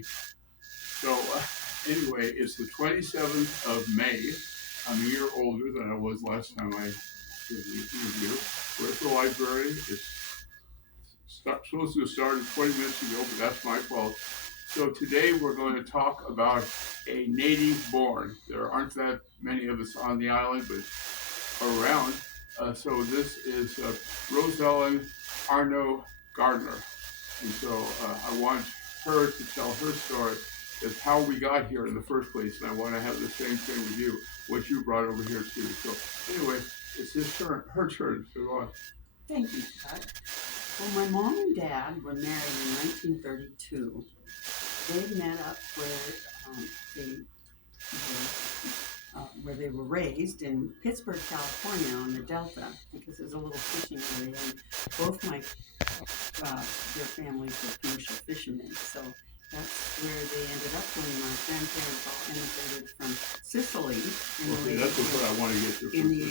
So, anyway, it's the 27th of May. I'm a year older than I was last time I did the interview. We're at the library. It's supposed to have started 20 minutes ago, but that's my fault. So today we're going to talk about a native born. There aren't that many of us on the island, but around. So this is Rose Ellen Arno Gardner. And so I want her to tell her story of how we got here in the first place. And I want to have the same thing with you, what you brought over here too. So anyway, it's her turn. So go on. Thank you, Chuck. Well, my mom and dad were married in 1932. They met up where they were raised in Pittsburgh, California, on the Delta, because it was a little fishing area, and both their families were commercial fishermen. So that's where they ended up when my grandparents all immigrated from Sicily That's what I want to get to. In the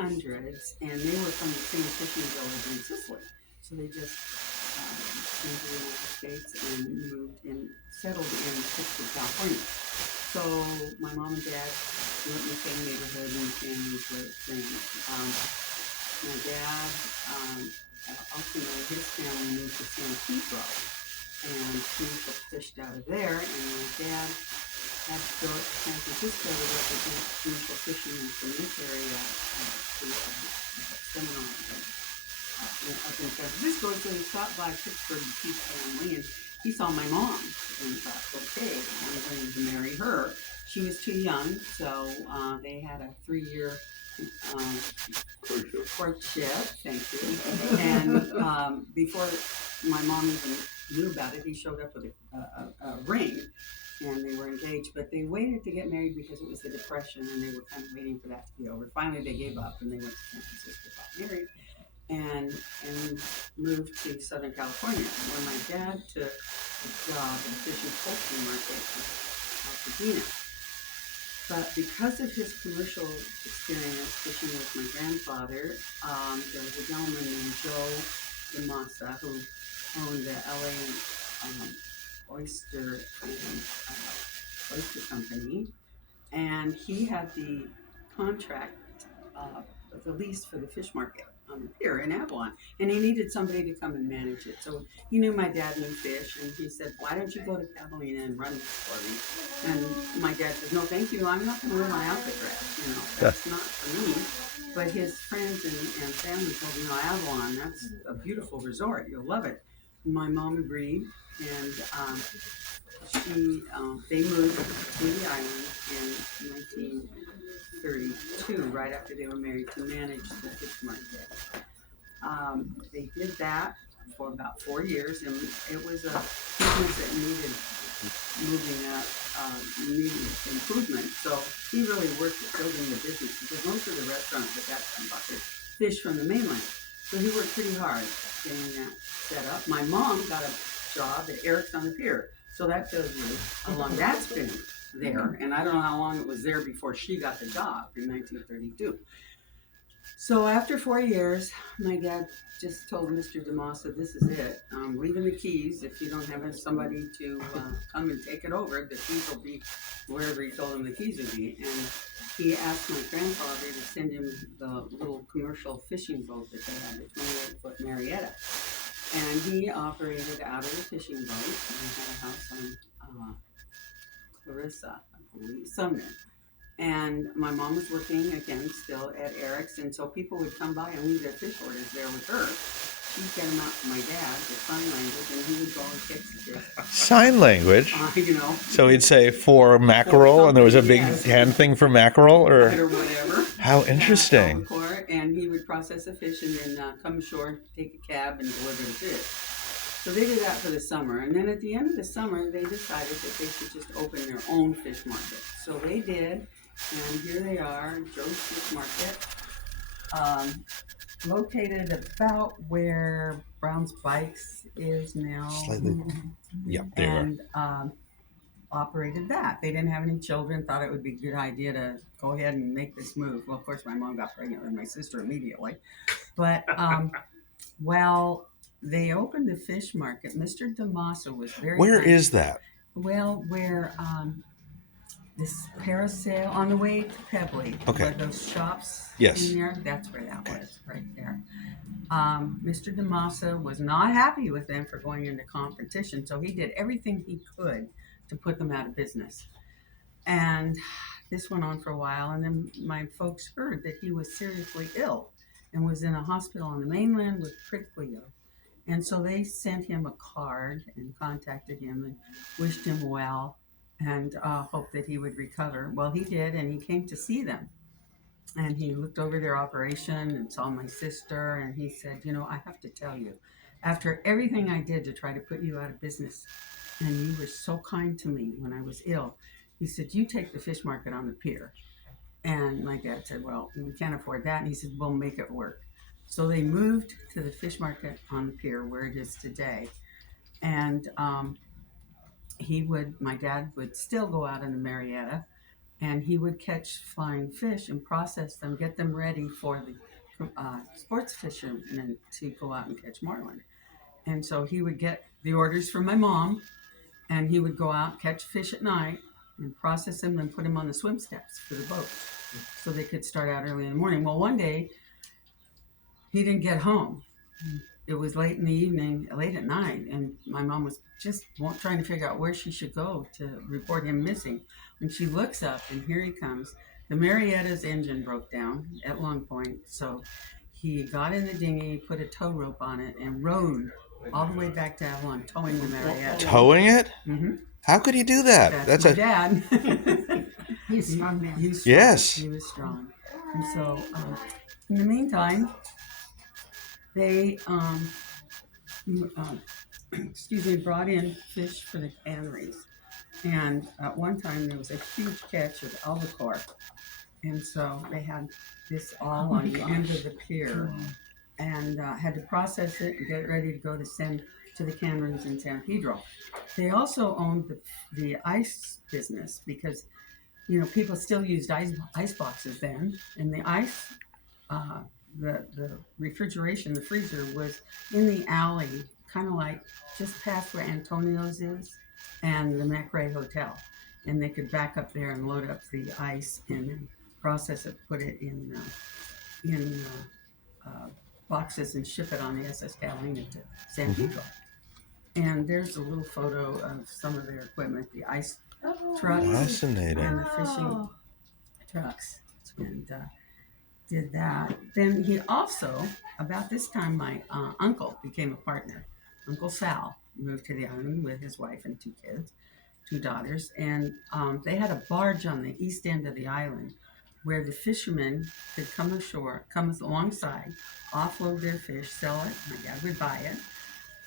1800s, and they were from the same fishing village in Sicily. So they just came to the United States and moved and settled in Pittsburgh, California. So my mom and dad grew up in the same neighborhood, and the families were the same. My dad, ultimately, his family moved to San Pedro, and commercial fished out of there. And my dad had to go to San Francisco to represent commercial fishermen from this area to a seminar up in San Francisco. So he stopped by Pittsburgh to see family, and he saw my mom and thought, okay, I'm going to marry her. She was too young, so they had a 3-year courtship. Thank you. And before my mom even knew about it, he showed up with a ring, and they were engaged. But they waited to get married because it was the Depression, and they were kind of waiting for that to be over. Finally, they gave up, and they went to San Francisco, got married, and moved to Southern California, where my dad took a job in the fish and poultry market in Pasadena. But because of his commercial experience fishing with my grandfather, there was a gentleman named Joe DeMassa who owned the LA oyster company, and he had the contract, the lease for the fish market on the pier in Avalon, and he needed somebody to come and manage it. So he knew my dad knew fish, and he said, why don't you go to Catalina and run this for me? And my dad said, no thank you, I'm not going to wear my Alcatraz, that's not for me. But his friends and family told him, Avalon, that's a beautiful resort, you'll love it. And my mom agreed, and they moved to the island in 1932, right after they were married, to manage the fish market. They did that for about 4 years, and it was a business that needed moving up, needed improvement. So he really worked at building the business, because most of the restaurants at that time bought their fish from the mainland. So he worked pretty hard getting that set up. My mom got a job at Eric's on the Pier. So that tells you how long that's been there. And I don't know how long it was there before she got the job in 1932. So after 4 years, my dad just told Mr. DeMassa, this is it. I'm leaving the keys. If you don't have somebody to come and take it over, the keys will be wherever he told him the keys would be. And he asked my grandfather to send him the little commercial fishing boat that they had, the 28-foot Marietta. And he operated out of the fishing boat, and had a house on Clarissa, I believe, Sumner. And my mom was working again still at Eric's, and so people would come by and leave their fish orders there with her. She'd get them out to my dad with sign language, and he would go and fix the fish. Sign language? So he'd say for mackerel, and there was a big hand thing for mackerel, or whatever. How interesting. And he would process the fish and then come ashore, take a cab, and deliver the fish. So they did that for the summer. And then at the end of the summer, they decided that they should just open their own fish market. So they did, and here they are, Joe's Fish Market, located about where Brown's Bikes is now. Slightly. Yeah, there you are. Operated that. They didn't have any children, thought it would be a good idea to go ahead and make this move. Well, of course, my mom got pregnant with my sister immediately. But while they opened the fish market, Mr. DeMassa was very Where nice. is that? Well, where this parasail on the way to Pebbly, Okay. where those shops Yes. in there, that's where that was, right there. Mr. DeMassa was not happy with them for going into competition, so he did everything he could to put them out of business. And this went on for a while, and then my folks heard that he was seriously ill and was in a hospital on the mainland with critically ill. And so they sent him a card and contacted him and wished him well and hoped that he would recover. Well, he did, and he came to see them. And he looked over their operation and saw my sister, and he said, you know, I have to tell you, after everything I did to try to put you out of business, and you were so kind to me when I was ill, he said, you take the fish market on the pier. And my dad said, well, we can't afford that. And he said, we'll make it work. So they moved to the fish market on the pier where it is today. And my dad would still go out in the Marietta, and he would catch flying fish and process them, get them ready for the sports fishermen to go out and catch marlin. And so he would get the orders from my mom, and he would go out, catch fish at night, and process them and put them on the swim steps for the boat so they could start out early in the morning. Well, one day, he didn't get home. It was late in the evening, late at night, and my mom was just trying to figure out where she should go to report him missing. When she looks up, and here he comes. The Marietta's engine broke down at Long Point, so he got in the dinghy, put a tow rope on it, and rowed all the way back to Avalon, towing the Marietta. Towing it? Mm-hmm. How could he do that? That's my dad. He's strong man. He's strong. Yes. He was strong. And so, in the meantime, they brought in fish for the canneries. And at one time there was a huge catch of albacore. And so they had this all on the end of the pier and had to process it and get it ready to go to send to the canneries in San Pedro. They also owned the ice business because, you know, people still used ice boxes then. And the ice, the refrigeration, the freezer was in the alley, kind of like just past where Antonio's is and the McRae Hotel. And they could back up there and load up the ice and then process it, put it in boxes and ship it on the SS Catalina to San Pedro. And there's a little photo of some of their equipment, the ice trucks Fascinating. and the fishing trucks, and did that. Then he also, about this time, my uncle became a partner. Uncle Sal moved to the island with his wife and 2 kids, 2 daughters, and they had a barge on the east end of the island where the fishermen could come ashore, come alongside, offload their fish, sell it. My dad would buy it,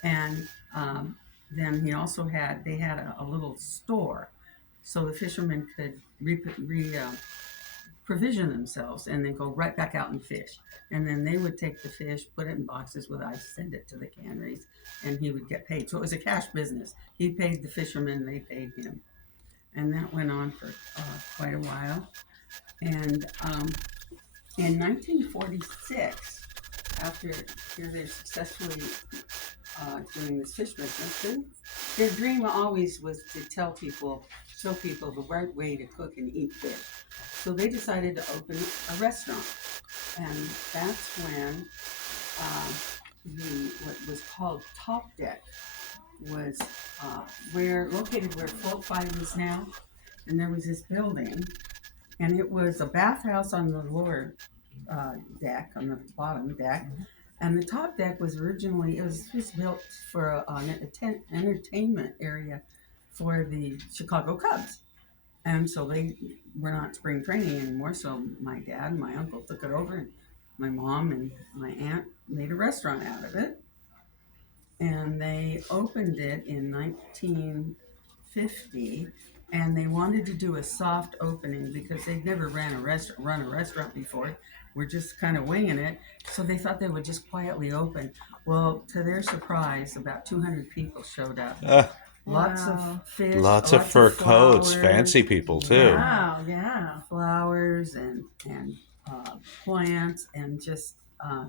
and then he also had a little store, so the fishermen could provision themselves and then go right back out and fish. And then they would take the fish, put it in boxes with ice, send it to the canneries, and he would get paid. So it was a cash business. He paid the fishermen, they paid him. And that went on for quite a while. And in 1946, after they're successfully doing this fish business, their dream always was to show people the right way to cook and eat fish. So they decided to open a restaurant, and that's when what was called Top Deck was located where Float 5 is now, and there was this building, and it was a bathhouse on the lower deck, on the bottom deck, and the top deck was just built for an entertainment area for the Chicago Cubs. And so they were not spring training anymore, so my dad and my uncle took it over, and my mom and my aunt made a restaurant out of it. And they opened it in 1950, and they wanted to do a soft opening because they'd never run a restaurant before. We're just kind of winging it, so they thought they would just quietly open. Well, to their surprise, about 200 people showed up. Lots of fish, Lots of fur coats, fancy people too. Wow, yeah. Flowers and plants, and just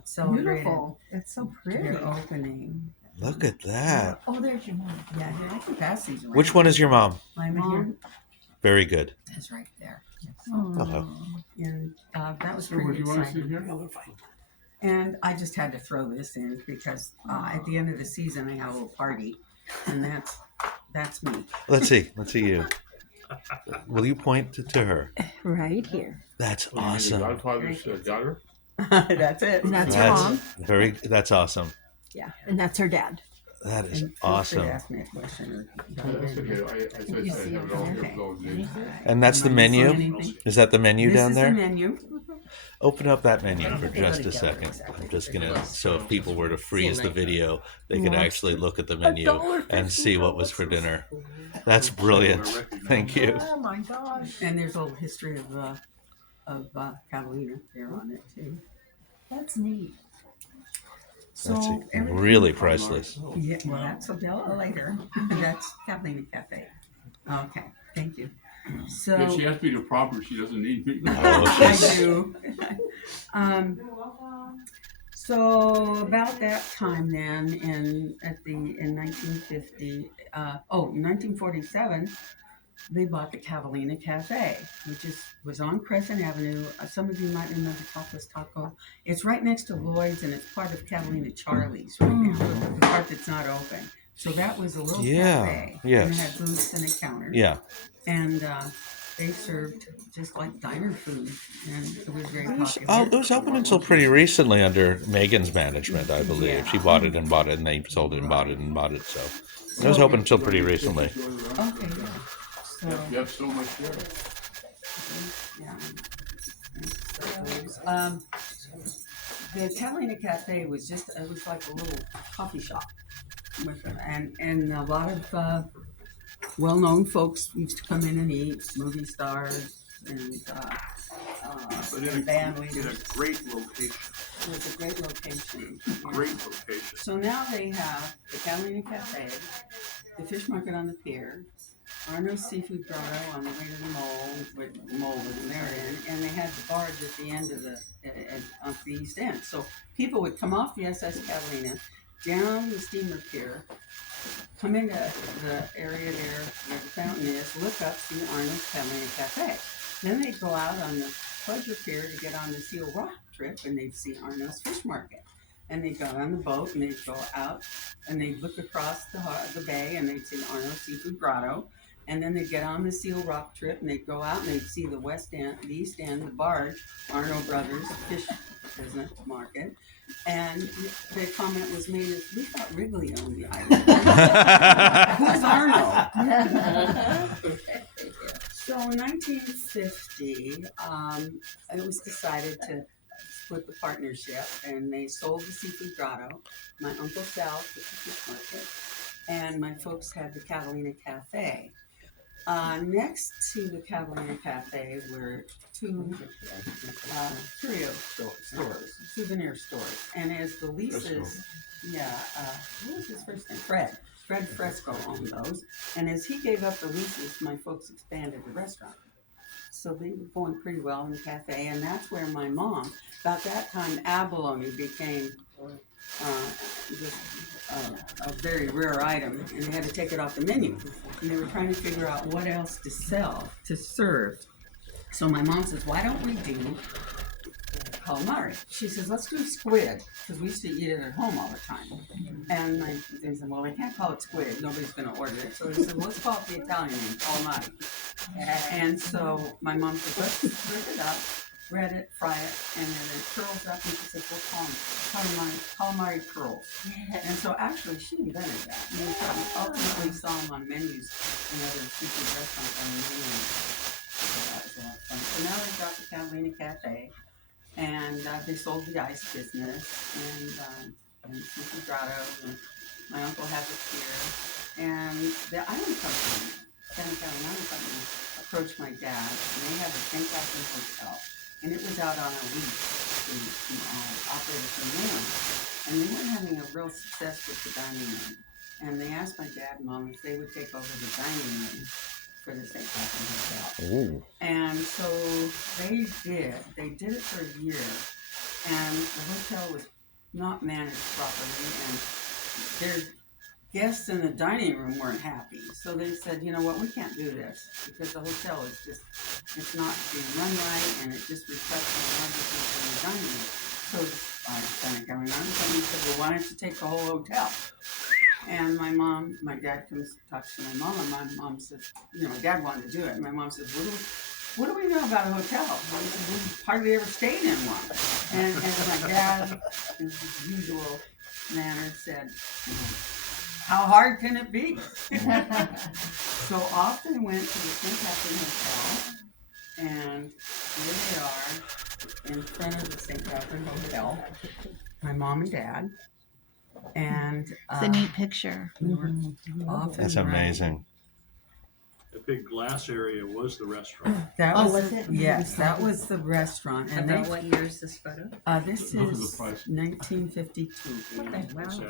celebrated Beautiful. It's so pretty. their opening. Look at that. Oh, there's your mom. Yeah, here, I can pass these around. Which one is your mom? My mom Very good. is right there. Uh-huh. And that was So would pretty you want to see exciting. here? And I just had to throw this in because at the end of the season I have a little party, and that's me. Let's see you. Will you point to her? Right here. That's Oh, you mean your awesome. Godfather's daughter? That's it. And that's your That's mom. that's awesome. Yeah. And that's her dad. That is And feel free to awesome. ask me a question or That's okay. As I said, I have it all here with all the names. And that's the Am I missing menu? anything? Is that the menu This down is there? the menu. Open up that menu for They go just a together second. exactly. I'm just gonna, so if people were to freeze the right there. video, they could actually look at the menu $1.50. and see what was for dinner. That's brilliant. Thank you. Oh my gosh. And there's a little history of Catalina there on it too. That's neat. That's So everything- really priceless. Yeah, well, that's a bill later. That's Catalina Cafe. Okay, thank you. So Yeah, she asked me to prompt her. She doesn't need me. Oh, I she's do. So about that time then, in 1950, 1947, they bought the Catalina Cafe, which was on Crescent Avenue. Some of you might remember Taco's Taco. It's right next to Lloyd's, and it's part of Catalina Charlie's right now, the part that's not open. So that was a little Yeah, cafe. yes. And it had booths and a counter. Yeah. And they served just like diner food, and it was very popular. Oh, it was open until pretty recently under Megan's management, I believe. Yeah. She bought it, and they sold it and bought it and bought it. So it was open until pretty recently. Okay, yeah. So, You have so much there. yeah. The Catalina Cafe was it was like a little coffee shop. And a lot of well-known folks used to come in and eat, movie stars and band In a leaders. great location. It was a great location. Yeah. Great location. So now they have the Catalina Cafe, the fish market on the pier, Arno's Seafood Grotto on the way to the mole, with the mole in there in, and they had the barge at the end of on the east end. So people would come off the SS Catalina, down the steamer pier, come into the area there where the fountain is, look up, see Arno's Catalina Cafe. Then they'd go out on the pleasure pier to get on the Seal Rock trip, and they'd see Arno's Fish Market. And they'd go on the boat, and they'd go out, and they'd look across the bay, and they'd see Arno's Seafood Grotto. And then they'd get on the Seal Rock trip, and they'd go out, and they'd see the west end, the east end, the barge, Arno Brothers Fish Business Market. And the comment was made is, we thought Wrigley owned the island. Who's Arno? So in 1950, it was decided to split the partnership, and they sold the Seafood Grotto. My Uncle Sal took the fish market, and my folks had the Catalina Cafe. Next to the Catalina Cafe were two curio stores, souvenir stores. And as the leases, what was his first name? Fred Fresco owned those. And as he gave up the leases, my folks expanded the restaurant. So they were going pretty well in the cafe, and that's where my mom, about that time, abalone became a very rare item, and they had to take it off the menu. And they were trying to figure out what else to sell, to serve. So my mom says, why don't we do calamari? She says, let's do squid, because we used to eat it at home all the time. And they said, well, they can't call it squid. Nobody's going to order it. So they said, well, let's call it the Italian name, calamari. And so my mom said, let's break it up, bread it, fry it, and then it curls up, and she says, we'll call them calamari curls. And so actually she invented that. And we ultimately saw them on menus in other seafood restaurants on the menu. So that was a lot of fun. So now they've got the Catalina Cafe, and they sold the ice business, and Seafood Grotto, and my uncle had the pier, and the island company, San Catalina Island Company, approached my dad, and they had a 10-captain hotel, and it was out on a lease to operate as a land, and they weren't having a real success with the dining room, and they asked my dad and mom if they would take over the dining room for the St. Catherine Hotel. Ooh. And so they did. They did it for a year, and the hotel was not managed properly, and their guests in the dining room weren't happy. So they said, you know what, we can't do this because the hotel is just, it's not being run right and it just reflects on the other people in the dining room. So I was kind of coming on, somebody said, well, why don't you take the whole hotel? And my dad comes, talks to my mom, and my mom said, you know, my dad wanted to do it. And my mom said, what do we know about a hotel? And I said, we hardly ever stayed in one. And my dad, in his usual manner, said, how hard can it be? So off they went to the St. Catherine Hotel, and here they are in front of the St. Catherine Hotel, my mom and dad. And It's a neat picture. we were off That's and running. amazing. The big glass area was the restaurant. That Oh, was, was it? yes, that was the restaurant, and About they, what year is this photo? this Look at the is price. 1952. Wow. So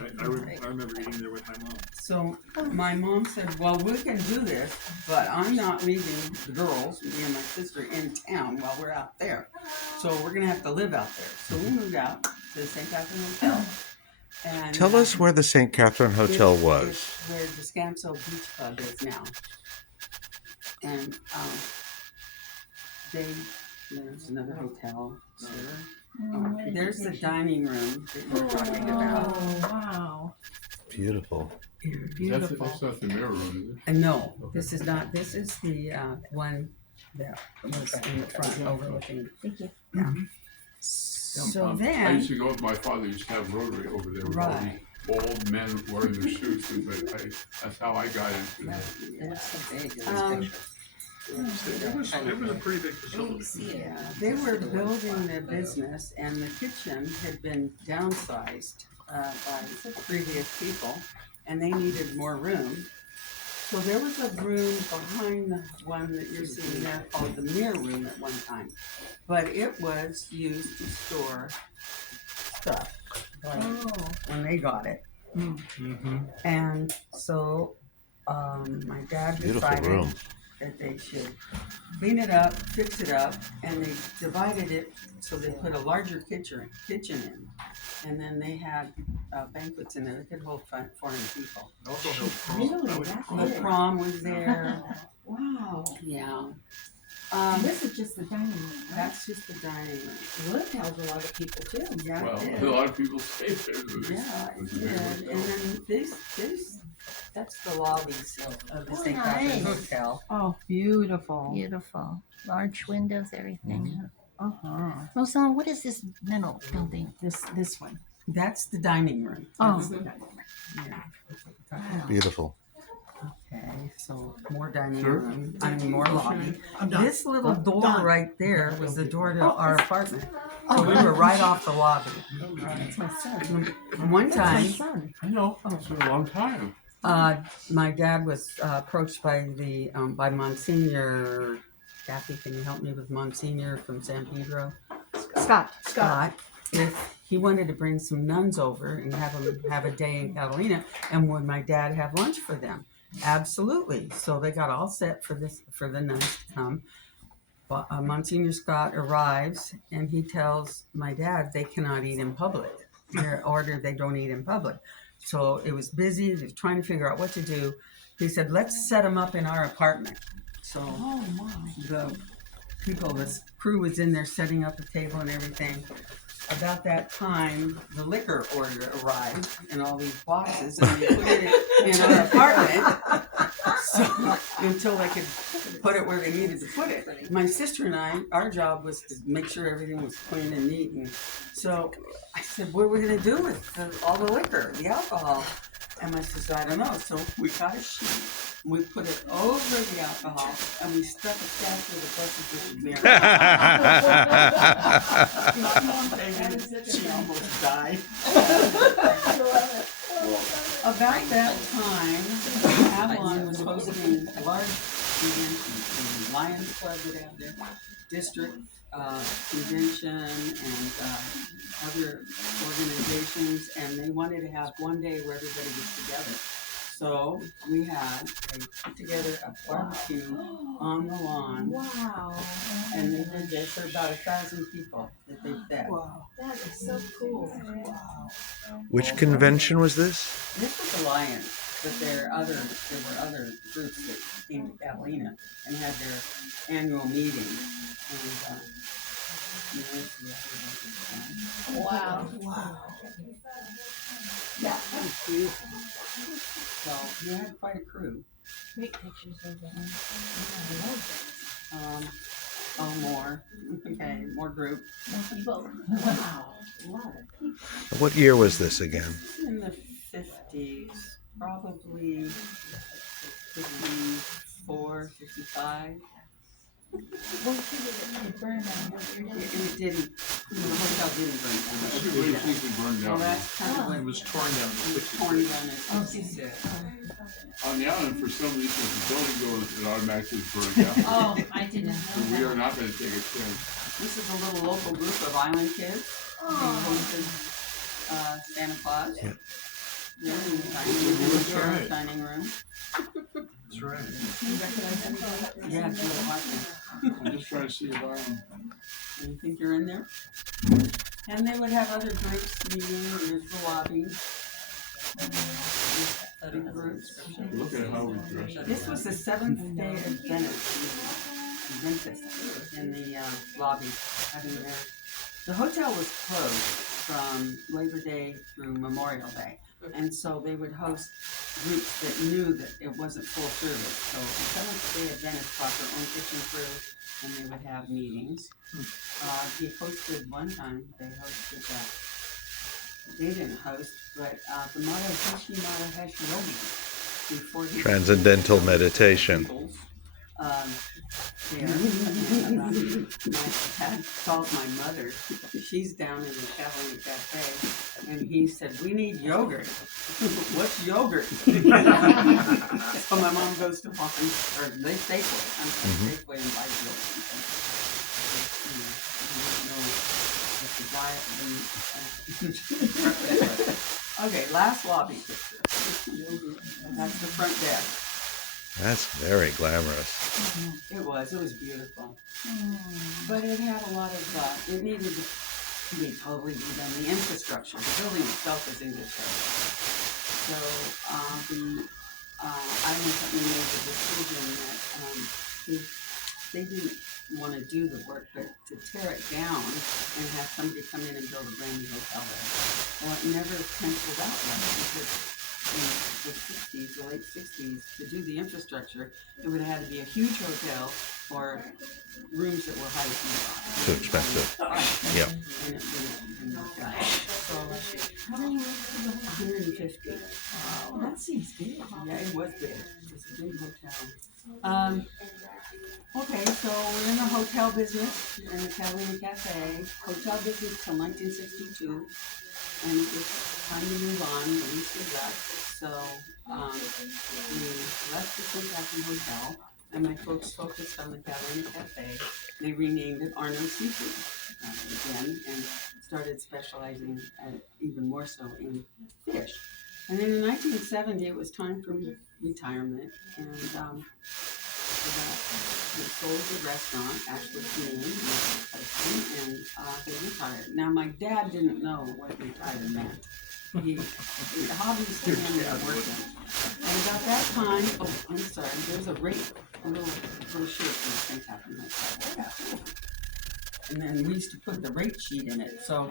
I remember eating there with my mom. So my mom said, well, we can do this, but I'm not leaving the girls, me and my sister, in town while we're out there. So we're gonna have to live out there. So we moved out to the St. Catherine Hotel. And Tell us where the St. Catherine Hotel was. It's where the Scansell Beach Club is now. And there's another hotel. Sure. There's the dining room that you're talking about. Oh, wow. Beautiful. Beautiful. That's not the mirror room, And no, this is not. This is the one that was in the front overlooking. Thank you. So I then, used to go with my father, used to have Rotary over there with all Right. these old men wearing their suits, and that's how I got into it. It's so big in this Um, picture. It was a pretty big facility. yeah, they were building their business, and the kitchen had been downsized by previous people, and they needed more room. So there was a room behind the one that you're seeing there called the mirror room at one time, but it was used to store stuff when they got it. Mm-hmm. And so my dad Beautiful decided room. that they should clean it up, fix it up, and they divided it so they put a larger kitchen in. And then they had banquets in there that could hold 400 people. Also held prom. Really? That was That's prom. The big. prom was there. Wow. Yeah. And this is just the dining room, right? That's just the dining room. Would held a lot of people too. Yeah, Well, it a did. lot of people stayed there. So Yeah, it it's a did. big And hotel. then that's the lobbies of the Oh, St. Catherine nice. Hotel. Oh, beautiful. Beautiful. Large windows, everything. Uh-huh. Rosanna, what is this middle building? This one. That's the dining room. Oh. Yeah. Beautiful. Okay, so more dining Sure. room, I mean more lobby. I'm done. This little door Done. right there was the door to Oh, our it's- apartment. So we were right off the lobby. That's my son. And one That's my time, son. I know, it's been a long time. my dad was approached by by Monsignor. Kathy, can you help me with Monsignor from San Pedro? Scott. If he wanted to bring some nuns over and have them have a day in Catalina, and would my dad have lunch for them? Absolutely. So they got all set for the nuns to come. But Monsignor Scott arrives and he tells my dad they cannot eat in public. They're ordered they don't eat in public. So it was busy. They were trying to figure out what to do. He said, let's set them up in our apartment. So Oh, my. the this crew was in there setting up the table and everything. About that time, the liquor order arrived in all these boxes, and they put it in our apartment. So until they could put it where they needed to put it. My sister and I, our job was to make sure everything was clean and neat. And so I said, "What are we gonna do with all the liquor, the alcohol?" And my sister, I don't know. So we got a sheet. We put it over the alcohol, and we stuck a statue of the Blessed Virgin Mary. She almost died. About that time, Avalon was hosting large events. The Lions Club would have their district convention and other organizations, and they wanted to have one day where everybody was together. So we put together a barbecue on the lawn, Wow. and they did this for about 1,000 people that they fed. Wow. That is so cool. Wow. Which convention was this? This was the Lions, but there were other groups that came to Catalina and had their annual meeting. And Wow. Wow. yeah, that was beautiful. So we had quite a crew. Great pictures of that. More. Okay, more group. More people. Wow. A lot of people. What year was this again? In the 50s, probably 54, 55. What year did it burn down? What year did it? It didn't, the hotel didn't burn down. Everybody seems to burn Well, down. that's kind of It what was torn down in was torn 56. down in 56. On the island, for some reason, if the building goes, it automatically burns down. Oh, I didn't So know we are that. not gonna take a chance. This is a little local group of island kids. They hosted Santa Claus. Yeah. Yeah, in the right. dining room. That's right. Yeah, if you were watching. I'm just trying to see if You think you're in there? And they would have other groups meeting, there's the lobby. Other groups. look at how we dress. This was the Seventh Day Adventist in the lobby having their. The hotel was closed from Labor Day through Memorial Day, and so they would host groups that knew that it wasn't full service. So the Seventh Day Adventist brought their own kitchen crew, and they would have meetings. He hosted one time. They hosted that. They didn't host, but the motto Heshi Mata Heshi Yogi before he Transcendental meditation. There. And, my dad called my mother. She's down in the Catalina Cafe, and he said, "We need yogurt." What's yogurt? So my mom goes to Barnes or they Safeway. I'm sorry, Safeway and buys yogurt. You know what the diet. Okay, last lobby picture. That's the front desk. That's very glamorous. It was beautiful. But it had a lot of, it needed to be totally redone. The infrastructure, the building itself was in good shape. So, the island company made the decision that, they didn't want to do the work, but to tear it down and have somebody come in and build a brand new hotel there. Well, it never penciled out right because in the 60s, the late 60s, to do the infrastructure, it would have had to be a huge hotel or rooms that were highly utilized. Too expensive. Yep. And it didn't work out. So, How many rooms was it? 150. Wow, that seems big. Yeah, it was big. It was a big hotel. Okay, so we're in the hotel business in the Catalina Cafe. Hotel business till 1962. And it was time to move on. The lease was up. So we left the St. Hotel, and my folks focused on the Catalina Cafe. They renamed it Arno Seafood again and started specializing even more so in fish. And then in 1970, it was time for retirement, and we sold the restaurant, Ashwood's name, and they retired. Now, my dad didn't know what retired meant. The hobbies to him were working. And about that time, I'm sorry, there's a little brochure for St. Catherine's. And then we used to put the rate sheet in it, so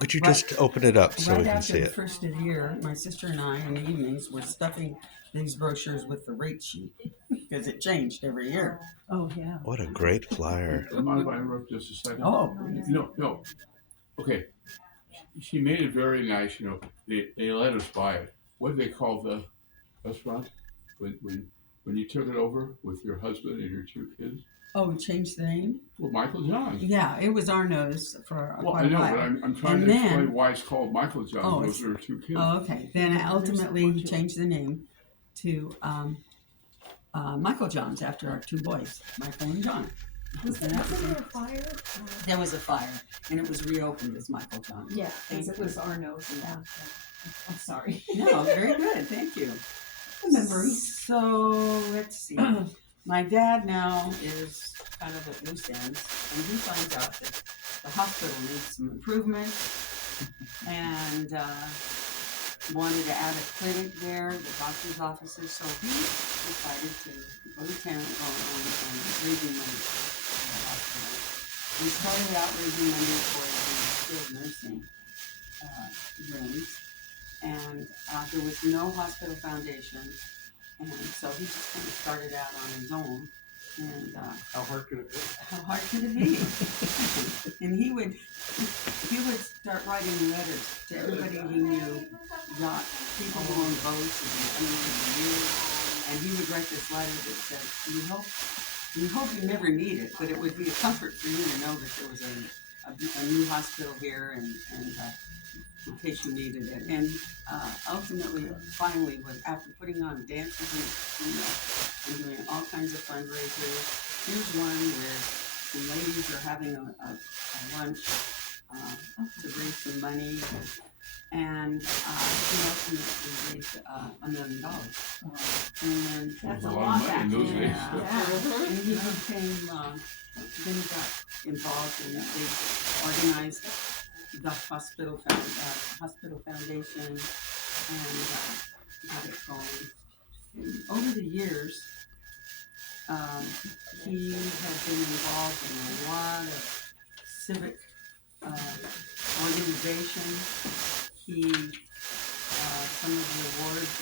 Could you just open it up so right we can after see the it? first of the year, my sister and I in the evenings were stuffing these brochures with the rate sheet because it changed every year. Oh, yeah. What a great flyer. Mind if I interrupt just a second? Oh, No. Okay. She made it very nice, they let us buy it. What did they call the restaurant? When you took it over with your husband and your two kids? oh, we changed the name? Well, Michael John's. Yeah, it was Arno's for Well, quite I a know, while. but I'm trying And to then- explain why it's called Michael John's. Oh, Those are two kids. Oh, okay. Then ultimately he changed the name to Michael John's after our two boys, Michael and John. Wasn't there a fire? There was a fire, and it was reopened as Michael John's. Yeah, because it was Arno's. Yeah. I'm sorry. No, very good. Thank you. The memory. So let's see. My dad now is kind of at loose ends, and he finds out that the hospital needs some improvement, and wanted to add a clinic there, the doctor's offices. So he decided to go to town on raising money for the hospital. We started out raising money for the skilled nursing rooms, and there was no hospital foundation, and so he just kind of started out on his own. And How hard could it be? how hard could it be? And he would start writing letters to everybody he knew, yacht people who owned boats and he would write this letter that said, we hope you never need it, but it would be a comfort for you to know that there was a new hospital here and in case you needed it. And ultimately, finally, was after putting on dances and doing all kinds of fundraisers. Here's one where some ladies are having a lunch to raise some money, and he ultimately raised $1 million. And That's a lot of money in those days. and he became, then he got involved and they organized the hospital foundation and got it going. And over the years, he had been involved in a lot of civic organization. Some of the awards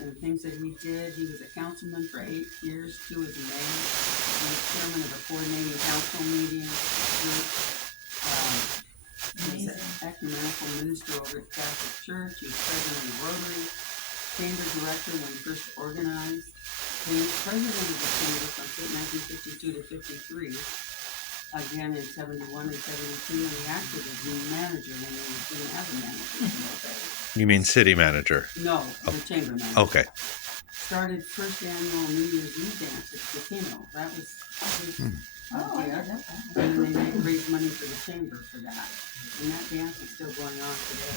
and things that he did, he was a councilman for 8 years, 2 as a mayor. He was chairman of the coordinating council meeting group. He was an ecumenical minister over at the Catholic Church. He was president of the Rotary, chamber director when he first organized. He was president of the chamber from 1952 to 53. Again in 71 and 72, and he acted as the manager when we didn't have a manager in those days. You mean city manager? No, the chamber manager. Okay. Started first annual New Year's Eve dance at the casino. That was his Oh, I idea. love that. And then they raised money for the chamber for that. And that dance is still going on today.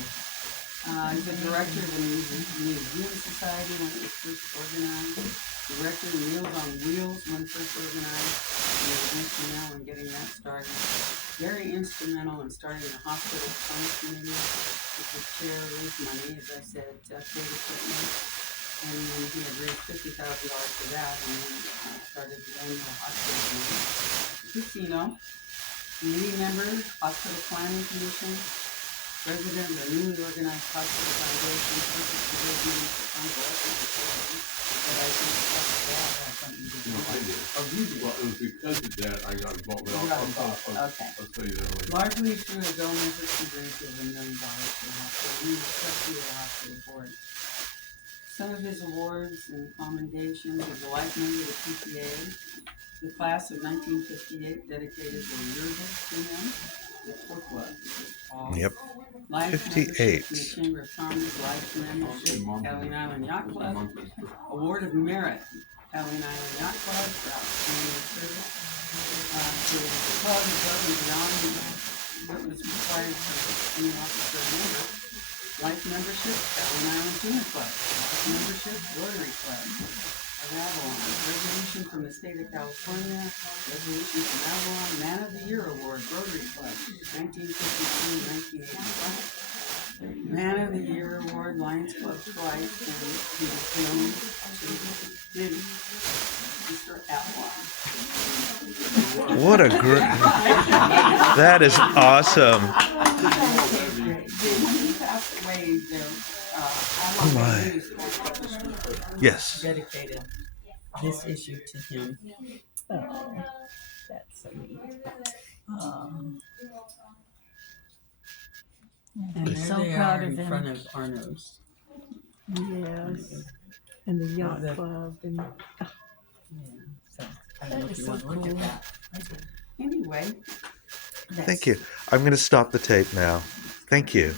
He's a director of the Museum Society when it was first organized. Director of Meals on Wheels when first organized. He was instrumental in getting that started. Very instrumental in starting the hospital fund committee. With the chair raised money, as I said, to upgrade equipment. And then he had raised $50,000 for that, and then started the annual hospital committee. Casino, committee member, hospital planning commission, president of the newly organized hospital foundation, purchase division, but I think that has something to do No, I with did. it. Oh, you did? Well, it was because of that I got involved. But You got involved, okay. I'll tell you that later. Largely through a donor who raised over $1 million for the hospital. He was trustee of the hospital board. Some of his awards and commendations, he's a life member of the PTA. The class of 1958 dedicated the yearbook to him. The tour club, which is called. Yep. Life 58. membership in the Chamber of Commerce, life membership, Catalina Island Yacht Club. Award of Merit, Catalina Island Yacht Club for outstanding service. To the club above and beyond what was required for any officer or member. Life membership, Avalon Island Junior Club. Life membership, Rotary Club of Avalon. Resolution from the state of California. Resolution from Avalon Man of the Year Award, Rotary Club, 1952-1985. Man of the Year Award, Lions Club twice, and he was known to Mr. Avalon. What a great. That is awesome. When he passed away, Oh Avalon my. News Yes. dedicated this issue to him. Oh, that's so neat. And there So they proud are of in him. front of Arno's. Yes. And the yacht the- club and Yeah, so I don't know That if is you so want to look cool. at that. Anyway. Thank you. I'm going to stop the tape now. Thank you.